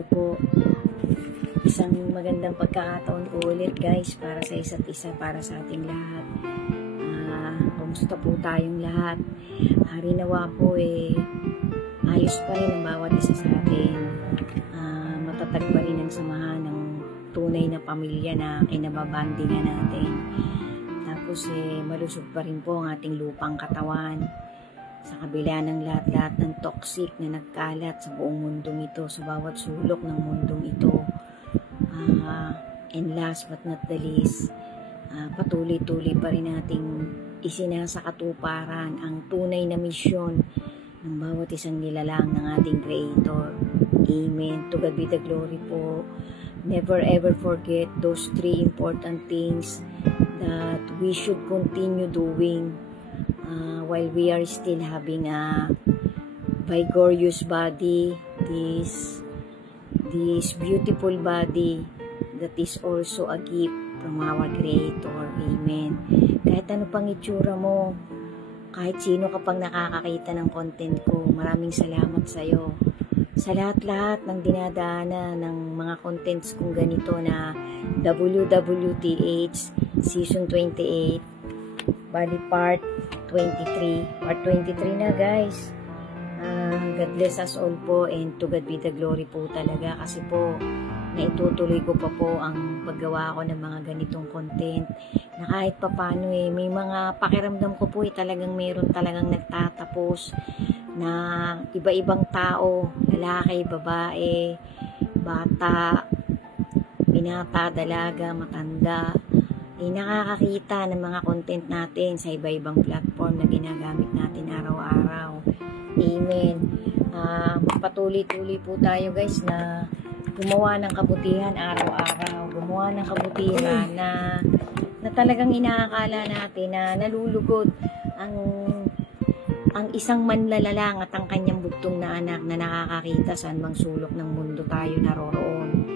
Hello po. Isang magandang pagkakataon po ulit guys para sa isa't isa, para sa ating lahat. Kumusta po tayong lahat? Hari nawa po ayos pa rin ang bawat isa sa atin. Matatag pa rin ang samahan ng tunay na pamilya na kinababandingan natin. Tapos malusog pa rin po ang ating lupang katawan. Sa kabila ng lahat-lahat ng toxic na nagkalat sa buong mundong ito, sa bawat sulok ng mundong ito. And last but not the least, patuloy-tuloy pa rin nating isinasakatuparan ang tunay na misyon ng bawat isang nilalang ng ating Creator. Amen. To God be the glory po. Never ever forget those 3 important things that we should continue doing while we are still having a vigorous body, this beautiful body that is also a gift from our Creator. Amen. Kahit ano pang itsura mo, kahit sino ka pang nakakakita ng content ko, maraming salamat sa iyo. Sa lahat-lahat ng dinadaanan ng mga contents kong ganito na WWTH Season 28, bali Part 23. Part 23 na guys. God bless us all po, and to God be the glory po talaga, kasi po naitutuloy ko pa po ang paggawa ko ng mga ganitong content na kahit papano may mga pakiramdam ko po talagang meron talagang nagtatapos na iba-ibang tao, lalaki, babae, bata, binata, dalaga, matanda, nakakakita ng mga content natin sa iba-ibang platform na ginagamit natin araw-araw. Amen. Patuloy-tuloy po tayo guys na gumawa ng kabutihan araw-araw. Gumawa ng kabutihan na talagang inaakala natin na nalulugod ang isang manlalalang at ang kanyang bugtong na anak na nakakakita saan mang sulok ng mundo tayo naroroon.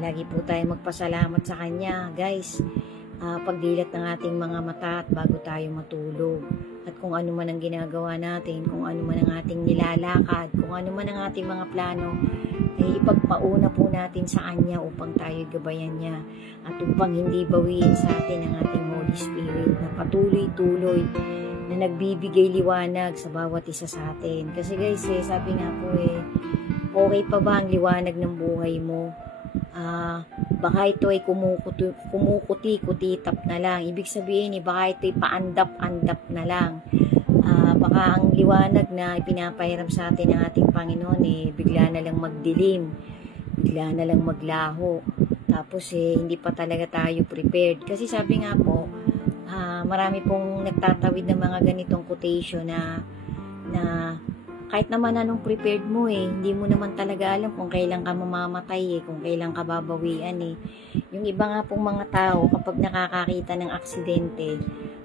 Lagi po tayo magpasalamat sa kanya guys. Pagdilat ng ating mga mata at bago tayo matulog. At kung ano man ang ginagawa natin, kung ano man ang ating nilalakad, kung ano man ang ating mga plano, ay ipagpauna po natin sa Kanya upang tayo gabayan niya at upang hindi bawiin sa atin ang ating Holy Spirit na patuloy-tuloy na nagbibigay liwanag sa bawat isa sa atin. Kasi guys, sabi nga po okay pa ba ang liwanag ng buhay mo? Baka ito ay kumukuti-kutitap na lang. Ibig sabihin baka ito ay paandap-andap na lang. Baka ang liwanag na ipinapahiram sa atin ng ating Panginoon bigla na lang magdilim, bigla na lang maglaho, tapos hindi pa talaga tayo prepared. Kasi sabi nga po, marami pong nagtatawid ng mga ganitong quotation na kahit naman anong prepared mo hindi mo naman talaga alam kung kailan ka mamamatay kung kailan ka babawian Yung iba nga pong mga tao kapag nakakakita ng aksidente,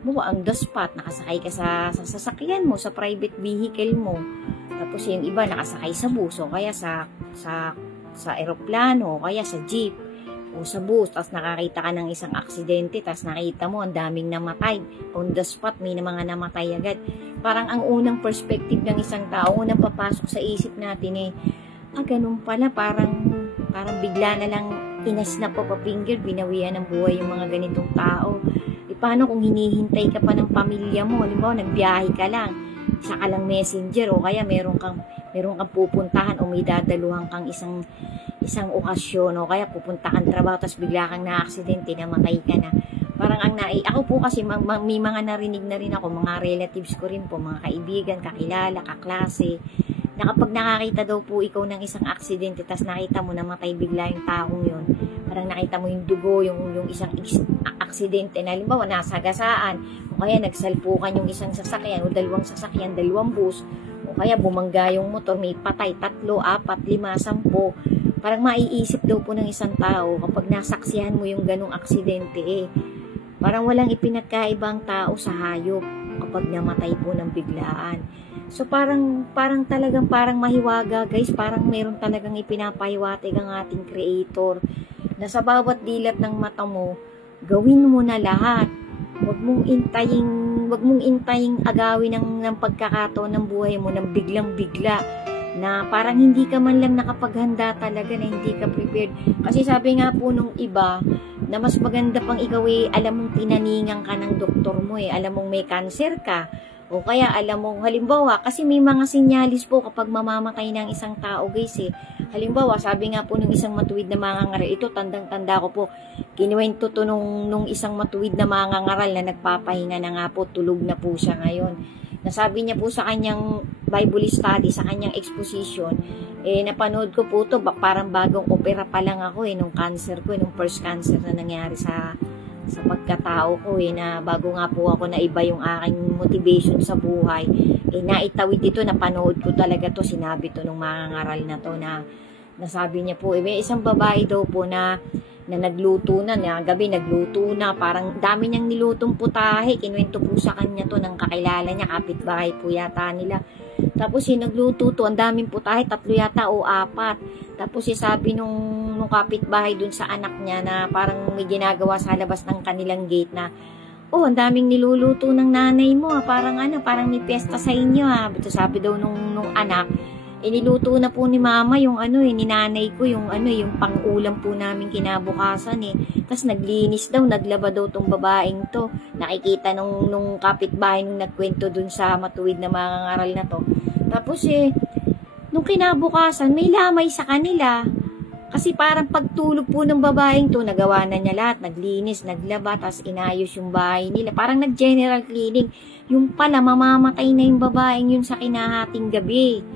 ang the spot, nakasakay ka sa sasakyan mo, sa private vehicle mo. Tapos yung iba nakasakay sa bus o kaya sa eroplano o kaya sa jeep o sa bus, tapos nakakita ka ng isang aksidente, tapos nakita mo ang daming namatay. On the spot, may mga namatay agad. Parang ang unang perspective ng isang tao, unang papasok sa isip natin ganun pala, parang bigla na lang inas-snap pa finger, binawian ng buhay yung mga ganitong tao. Paano kung hinihintay ka pa ng pamilya mo? Halimbawa, nagbiyahe ka lang, isa ka lang messenger, o kaya meron kang pupuntahan o may dadaluhan kang isang okasyon, o kaya pupunta kang trabaho, tapos bigla kang na-aksidente, namatay ka na. Parang ako po kasi may mga narinig na rin ako, mga relatives ko rin po, mga kaibigan, kakilala, kaklase, na kapag nakakita daw po ikaw ng isang aksidente, tas nakita mo namatay bigla yung taong yun, parang nakita mo yung dugo, yung isang aksidente na halimbawa nasagasaan, o kaya nagsalpukan yung isang sasakyan o dalawang sasakyan, dalawang bus, o kaya bumangga yung motor, may patay 3, 4, 5, 10, parang maiisip daw po ng isang tao kapag nasaksihan mo yung ganong aksidente parang walang ipinagkaibang tao sa hayop kapag namatay po ng biglaan. So parang talagang parang mahiwaga guys, parang meron talagang ipinapahiwatig ang ating Creator na sa bawat dilat ng mata mo, gawin mo na lahat. Huwag mong intaying agawin ng pagkakataon ng buhay mo ng biglang-bigla na parang hindi ka man lang nakapaghanda talaga, na hindi ka prepared. Kasi sabi nga po nung iba, na mas maganda pang ikaw alam mong tinaningan ka ng doktor mo alam mong may cancer ka, o kaya alam mong, halimbawa, kasi may mga sinyalis po kapag mamamatay ng isang tao guys Halimbawa, sabi nga po ng isang matuwid na mangangaral, ito tandang-tanda ko po, kinuwento to nung isang matuwid na mangangaral na nagpapahinga na nga po, tulog na po siya ngayon. Nasabi niya po sa kanyang Bible study, sa kanyang exposition, napanood ko po to, parang bagong opera pa lang ako nung cancer ko, nung first cancer na nangyari sa pagkatao ko na bago nga po ako na iba yung aking motivation sa buhay, naitawid ito, napanood ko talaga to, sinabi to nung mangangaral na to, na nasabi niya po, may isang babae daw po na nagluto na gabi, nagluto na, parang dami niyang nilutong putahe, kinuwento po sa kanya to ng kakilala niya, kapitbahay po yata nila. Tapos nagluto to, ang daming putahe, 3 yata o 4. Tapos sabi nung kapitbahay dun sa anak niya na parang may ginagawa sa labas ng kanilang gate na, ang daming niluluto ng nanay mo parang parang may piyesta sa inyo Ito sabi daw nung anak, niluto na po ni mama yung ni nanay ko, yung yung pang-ulam po namin kinabukasan Tapos naglinis daw, naglaba daw tong babaeng to. Nakikita nung kapitbahay nung nagkwento dun sa matuwid na mangangaral na to. Tapos nung kinabukasan, may lamay sa kanila. Kasi parang pagtulog po ng babaeng to, nagawa na niya lahat, naglinis, naglaba, tapos inayos yung bahay nila. Parang nag-general cleaning. Yung pala, mamamatay na yung babaeng yun sa kinahating gabi.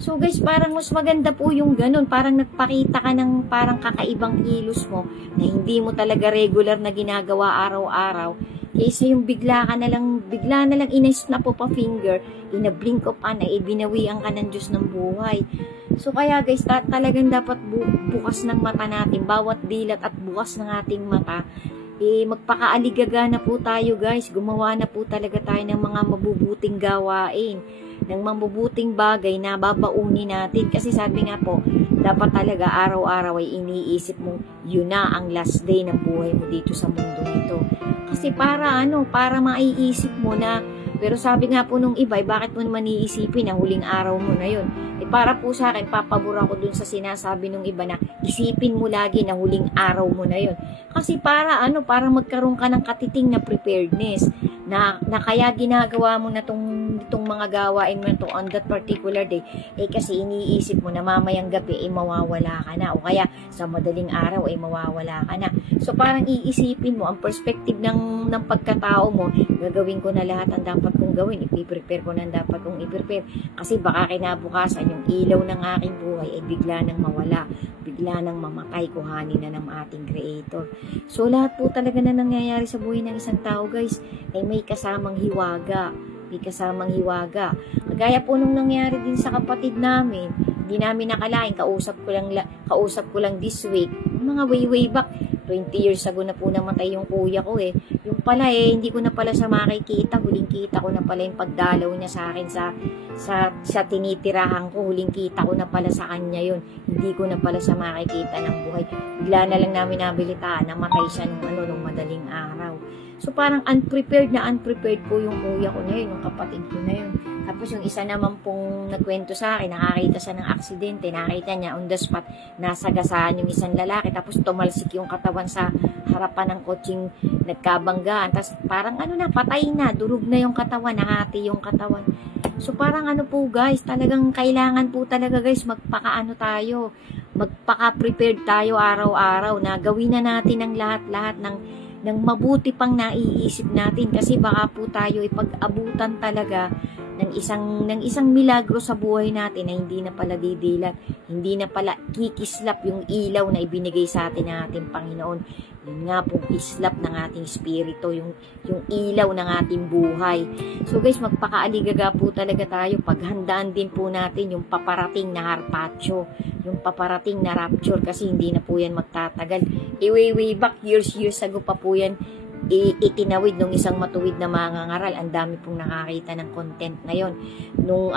So guys, parang mas maganda po yung ganun. Parang nagpakita ka ng parang kakaibang kilos mo na hindi mo talaga regular na ginagawa araw-araw. Kaysa yung bigla na lang ina-snap of a finger, in a blink of an eye, binawian ka ng Diyos ng buhay. So kaya guys, talagang dapat bukas ng mata natin, bawat dilat at bukas ng ating mata, magpakaaligaga na po tayo guys. Gumawa na po talaga tayo ng mga mabubuting gawain, ng mabubuting bagay na babaunin natin. Kasi sabi nga po, dapat talaga araw-araw ay iniisip mo, yun na ang last day ng buhay mo dito sa mundo nito. Kasi para maiisip mo na, pero sabi nga po nung iba, bakit mo naman iisipin na huling araw mo na yun? Para po sa akin, papabor ako dun sa sinasabi nung iba na isipin mo lagi na huling araw mo na yun. Kasi para magkaroon ka ng katiting na preparedness, na kaya ginagawa mo na itong mga gawain mo na to on that particular day, kasi iniisip mo na mamayang gabi mawawala ka na, o kaya sa madaling araw mawawala ka na. So parang iisipin mo ang perspective ng pagkatao mo, gagawin ko na lahat ang dapat kong gawin, ipiprepare ko na dapat kong iprepare, kasi baka kinabukasan yung ilaw ng aking buhay bigla nang mawala, bigla nang mamatay, kuhanin na ng ating Creator. So lahat po talaga na nangyayari sa buhay ng isang tao guys, may kasamang hiwaga. May kasamang hiwaga. Kagaya po nung nangyari din sa kapatid namin, hindi namin nakalain, kausap ko lang this week. Mga way back, 20 years ago na po namatay yung kuya ko Yung pala hindi ko na pala sa makikita, huling kita ko na pala yung pagdalaw niya sa akin sa tinitirahan ko, huling kita ko na pala sa kanya yun. Hindi ko na pala sa makikita ng buhay. Bigla na lang namin nabilitaan, namatay siya nung madaling araw. So parang unprepared po yung kuya ko na yun, yung kapatid ko na yun. Tapos yung isa naman pong nagkwento sa akin, nakakita siya ng aksidente, nakita niya on the spot, nasagasaan yung isang lalaki, tapos tumalsik yung katawan sa harapan ng kotseng nagkabanggaan. Tapos parang patay na, durog na yung katawan, nahati yung katawan. So parang po guys, talagang kailangan po talaga guys, magpaka-prepared tayo araw-araw na gawin na natin ang lahat-lahat ng mabuti pang naiisip natin, kasi baka po tayo ipag-abutan talaga ng isang milagro sa buhay natin na hindi na pala didilat, hindi na pala kikislap yung ilaw na ibinigay sa atin ng ating Panginoon. Yun nga pong islap ng ating spirito, yung ilaw ng ating buhay. So guys, magpakaaligaga po talaga tayo, paghandaan din po natin yung paparating na harpacho, yung paparating na rapture, kasi hindi na po yan magtatagal. Way back years ago pa po yan itinawid nung isang matuwid na mangangaral. Ang dami pong nakakita ng content na yon. Nung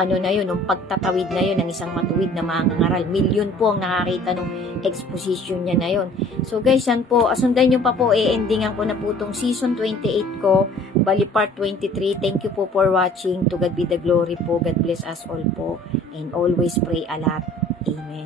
pagtatawid na yon ng isang matuwid na mangangaral, milyon po ang nakakita nung exposition niya na yon. So guys, yan po, asundan nyo pa po, endingan ko na po tong season 28 ko, bali part 23. Thank you po for watching. To God be the glory po. God bless us all po. and always pray a lot. Amen.